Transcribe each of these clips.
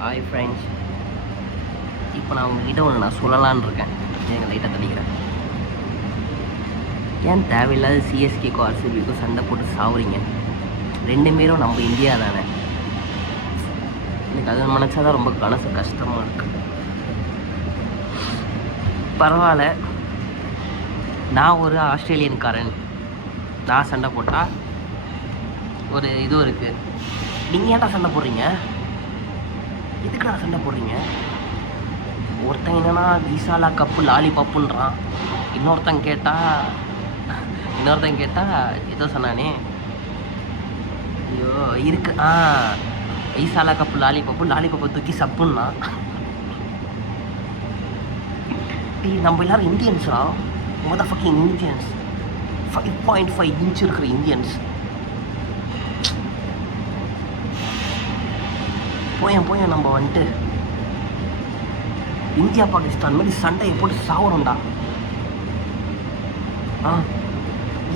Hi friends. இப்போ நான் உங்ககிட்ட ஒன்று சொல்லலான்னு இருக்கேன். எங்கள் லைட்டாக தள்ளிக்கிறேன். ஏன் தேவையில்லாத சிஎஸ்கேக்கும் ஆர்சிபிக்கும் சண்டை போட்டு சாவுறீங்க? ரெண்டு பேரும் நம்ம இந்தியா தானே. எனக்கு அது நினச்சா தான் ரொம்ப மனசு கஷ்டமாக இருக்குது. பரவாயில்ல, நான் ஒரு ஆஸ்திரேலியன்காரன், நான் சண்டை போட்டால் ஒரு இதுவும் இருக்குது. நீங்கள் ஏன்டா சண்டை போடுறீங்க? எதுக்குடா சண்டை போடுறீங்க? ஒருத்தன் என்னன்னா விசாலா கப்பு லாலிபப்புன்றான், இன்னொருத்தன் கேட்டால் ஏதோ சொன்னானே, ஐயோ இருக்கு விசாலா கப்பு லாலிபப்பை தூக்கி சப்புன்னா. நம்ம எல்லாரும் இந்தியன்ஸ்ரா, மொதல் ஃபக்கிங் இந்தியன்ஸ், 5.5 இன்ச் இருக்கிற இந்தியன்ஸ். போயேன் நம்ம வந்துட்டு இந்தியா பாகிஸ்தான் மாதிரி சண்டையை போட்டு சாவணும்டா.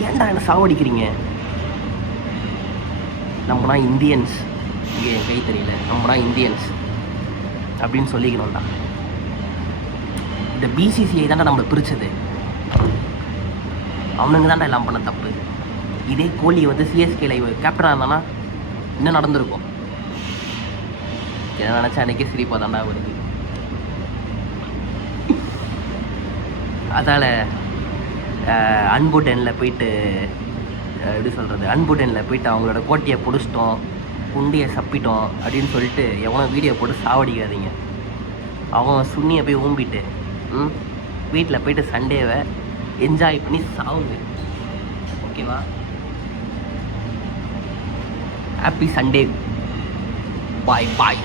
ஏன்டா என்ன சாவடிக்கிறீங்க? நம்மனா இந்தியன்ஸ், இங்கே என் கை தெரியல, நம்மனா இந்தியன்ஸ் அப்படின்னு சொல்லிக்கணும்டா. இந்த பிசிசிஐ தான்டா நம்மளை பிரித்தது. அவனுங்க தான்டா எல்லாம் பண்ண தப்பு. இதே கோலி வந்து சிஎஸ்கேல கேப்டனாக இருந்தானா இன்னும் நடந்திருக்கும். என்ன நினச்சா அன்றைக்கே சிரிப்பாக தாண்டா வருது. அதால் அன்புடனில் போயிட்டு எப்படி சொல்கிறது, அன்புடனில் போயிட்டு அவங்களோட கோட்டையை பிடிச்சிட்டோம், குண்டியை சப்பிட்டோம் அப்படின்னு சொல்லிட்டு எவனோ வீடியோ போட்டு சாவடிக்காதீங்க. அவன் சுண்ணியை போய் ஊம்பிட்டு வீட்டில் போயிட்டு சண்டேவை என்ஜாய் பண்ணி சாவுங்க. ஓகேவா? Happy Sunday. பாய்.